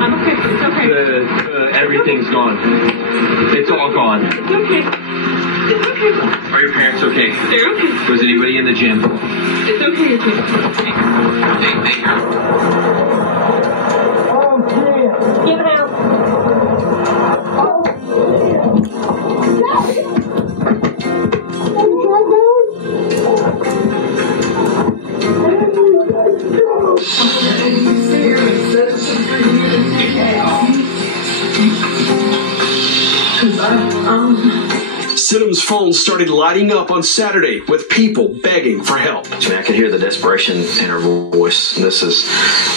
I'm okay. It's okay. Everything's gone. It's all gone. It's okay. It's okay. Are your parents okay? They're okay. Was anybody in the gym? It's okay. It's okay. Give it out. Sidham's phone started lighting up on Saturday with people begging for help. I could hear the desperation in her voice. This is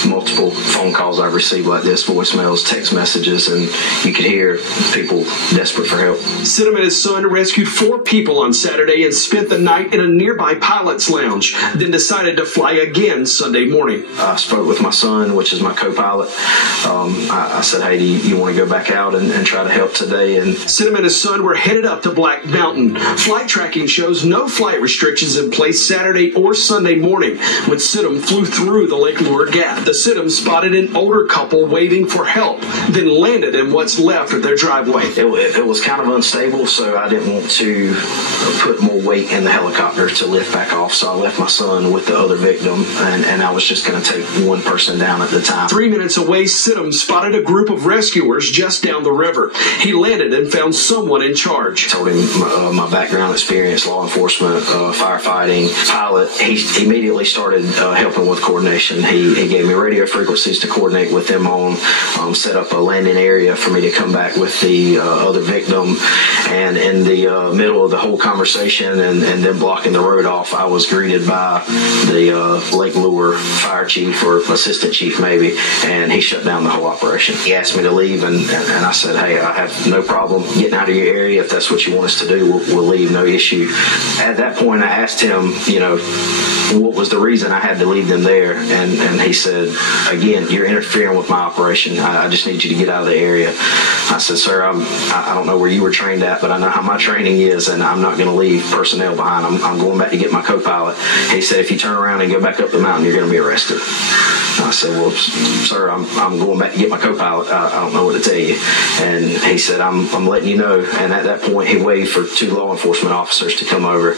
multiple phone calls I've received like this, voicemails, text messages, and you could hear people desperate for help. Sidham and his son rescued 4 people on Saturday and spent the night in a nearby pilot's lounge, then decided to fly again Sunday morning. I spoke with my son, which is my co-pilot. I said, hey, do you want to go back out and try to help today? And Sidham and his son were headed up to Black Mountain. Flight tracking shows no flight restrictions in place Saturday or Sunday morning when Sidham flew through the Lake Lure Gap. The Sidham spotted an older couple waving for help, then landed in what's left of their driveway. It was kind of unstable, so I didn't want to put more weight in the helicopter to lift back off, so I left my son with the other victim, and I was just going to take one person down at the time. 3 minutes away, Sidham spotted a group of rescuers just down the river. He landed and found someone in charge. I told him my background experience, law enforcement, firefighting, pilot. He immediately started helping with coordination. He gave me radio frequencies to coordinate with them on, set up a landing area for me to come back with the other victim. And in the middle of the whole conversation and then blocking the road off, I was greeted by the Lake Lure fire chief or assistant chief maybe, and he shut down the whole operation. He asked me to leave, and I said, hey, I have no problem getting out of your area. If that's what you want us to do, we'll leave, no issue. At that point, I asked him, what was the reason I had to leave them there, and he said, again, you're interfering with my operation. I just need you to get out of the area. I said, sir, I don't know where you were trained at, but I know how my training is, and I'm not going to leave personnel behind. I'm going back to get my co-pilot. He said, if you turn around and go back up the mountain, you're going to be arrested. I said, well, sir, I'm going back to get my co-pilot. I don't know what to tell you. And he said, I'm letting you know. And at that point, he waved for 2 law enforcement officers to come over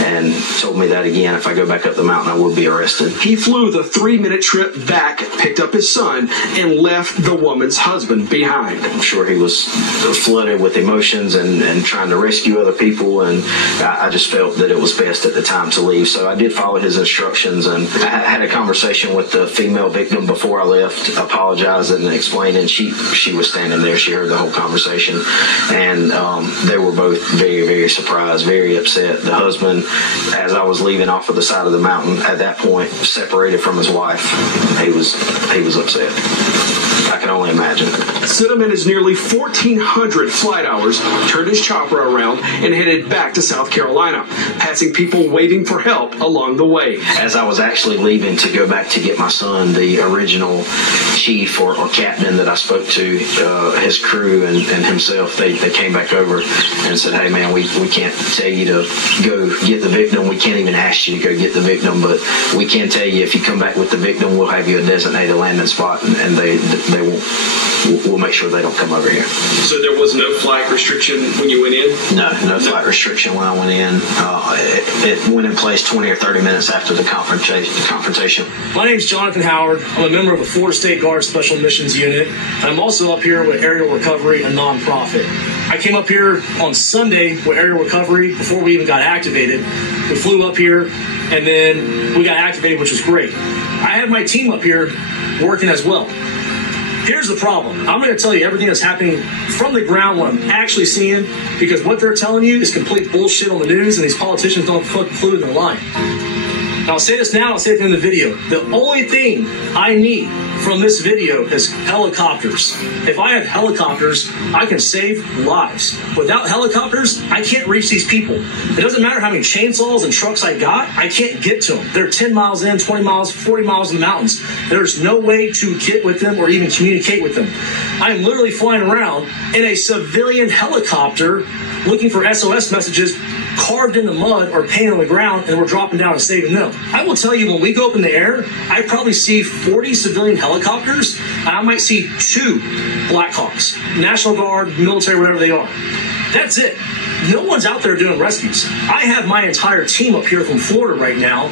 and told me that again, if I go back up the mountain, I will be arrested. He flew the 3-minute trip back, picked up his son, and left the woman's husband behind. I'm sure he was flooded with emotions and trying to rescue other people, and I just felt that it was best at the time to leave. So I did follow his instructions, and I had a conversation with the female victim before I left, apologizing and explaining. She was standing there. She heard the whole conversation, and they were both very, very surprised, very upset. The husband, as I was leaving off of the side of the mountain, at that point, separated from his wife. He was upset. I can only imagine. Sidham and his nearly 1,400 flight hours turned his chopper around and headed back to South Carolina, passing people waiting for help along the way. As I was actually leaving to go back to get my son, the original chief or captain that I spoke to, his crew and himself, they came back over and said, hey man, we can't tell you to go get the victim. We can't even ask you to go get the victim, but we can tell you if you come back with the victim, we'll have you a designated landing spot, and we'll make sure they don't come over here. So there was no flight restriction when you went in? No flight restriction when I went in. It went in place 20 or 30 minutes after the confrontation. My name's Jonathan Howard. I'm a member of the Florida State Guard Special Missions Unit, and I'm also up here with Aerial Recovery, a nonprofit. I came up here on Sunday with Aerial Recovery before we even got activated. We flew up here, and then we got activated, which was great. I have my team up here working as well. Here's the problem. I'm going to tell you everything that's happening from the ground, what I'm actually seeing, because what they're telling you is complete bullshit on the news, and these politicians don't fucking clue, they're lying. And I'll say this now, I'll say it in the video. The only thing I need from this video is helicopters. If I have helicopters, I can save lives. Without helicopters, I can't reach these people. It doesn't matter how many chainsaws and trucks I got, I can't get to them. They're 10 miles in, 20 miles, 40 miles in the mountains. There's no way to get with them or even communicate with them. I am literally flying around in a civilian helicopter looking for SOS messages carved in the mud or painted on the ground, and we're dropping down and saving them. I will tell you, when we go up in the air, I probably see 40 civilian helicopters, and I might see 2 Blackhawks, National Guard, military, whatever they are. That's it. No one's out there doing rescues. I have my entire team up here from Florida right now,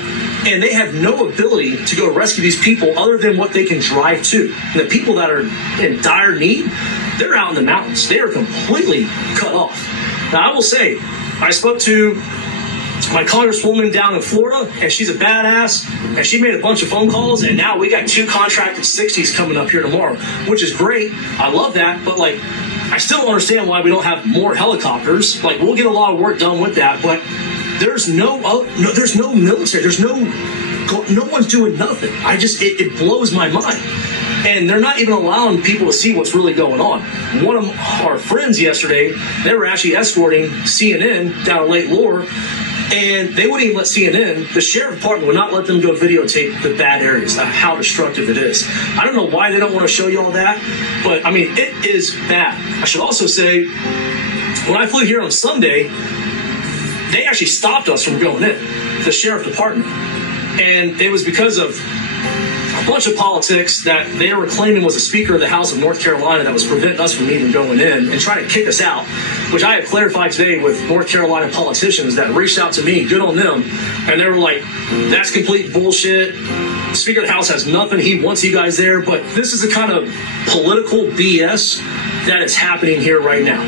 and they have no ability to go rescue these people other than what they can drive to. And the people that are in dire need, they're out in the mountains. They are completely cut off. Now, I will say, I spoke to my congresswoman down in Florida, and she's a badass, and she made a bunch of phone calls, and now we got 2 contracted 60s coming up here tomorrow, which is great. I love that, but like, I still don't understand why we don't have more helicopters. Like, we'll get a lot of work done with that, but there's no military. There's no one's doing nothing. It blows my mind. And they're not even allowing people to see what's really going on. One of our friends yesterday, they were actually escorting CNN down to Lake Lure, and they wouldn't even let CNN, the sheriff department would not let them go videotape the bad areas, how destructive it is. I don't know why they don't want to show you all that, but I mean, it is bad. I should also say, when I flew here on Sunday, they actually stopped us from going in, the sheriff department. And it was because of a bunch of politics that they were claiming was the Speaker of the House of North Carolina that was preventing us from even going in and trying to kick us out, which I have clarified today with North Carolina politicians that reached out to me, good on them, and they were like, that's complete bullshit. The Speaker of the House has nothing. He wants you guys there. But this is the kind of political BS that is happening here right now.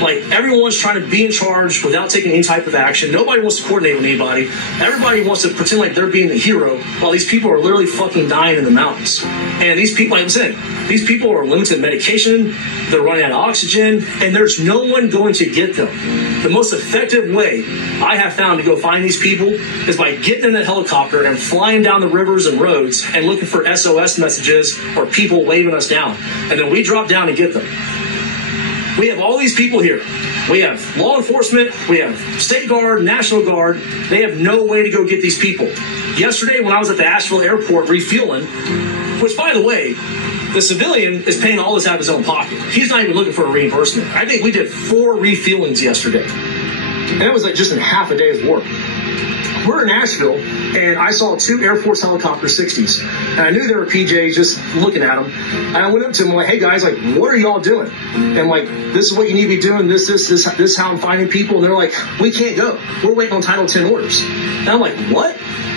Like, everyone's trying to be in charge without taking any type of action. Nobody wants to coordinate with anybody. Everybody wants to pretend like they're being the hero while these people are literally fucking dying in the mountains. And these people, like I said, these people are limited medication. They're running out of oxygen, and there's no one going to get them. The most effective way I have found to go find these people is by getting in a helicopter and flying down the rivers and roads and looking for SOS messages or people waving us down. And then we drop down and get them. We have all these people here. We have law enforcement. We have State Guard, National Guard. They have no way to go get these people. Yesterday, when I was at the Asheville airport refueling, which, by the way, the civilian is paying all this out of his own pocket. He's not even looking for a reimbursement. I think we did 4 refuelings yesterday. And that was like just in half a day's work. We're in Asheville, and I saw 2 Air Force helicopter 60s. And I knew they were PJs just looking at them. And I went up to them like, hey guys, like, what are y'all doing? And like, this is what you need to be doing. This is how I'm finding people. And they're like, we can't go. We're waiting on Title 10 orders. And I'm like, what?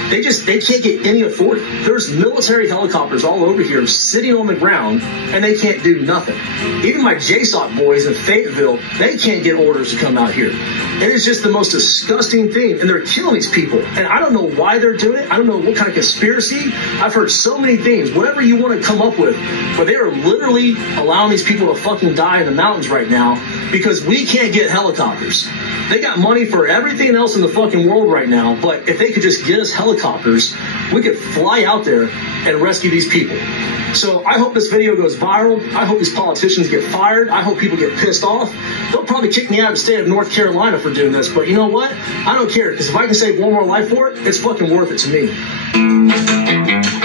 They can't get any authority. There's military helicopters all over here sitting on the ground, and they can't do nothing. Even my JSOC boys in Fayetteville, they can't get orders to come out here. It is just the most disgusting thing, and they're killing these people. And I don't know why they're doing it. I don't know what kind of conspiracy. I've heard so many things, whatever you want to come up with, but they are literally allowing these people to fucking die in the mountains right now because we can't get helicopters. They got money for everything else in the fucking world right now, but if they could just get us helicopters, we could fly out there and rescue these people. So I hope this video goes viral. I hope these politicians get fired. I hope people get pissed off. They'll probably kick me out of the state of North Carolina for doing this, but you know what? I don't care, because if I can save one more life for it, it's fucking worth it to me.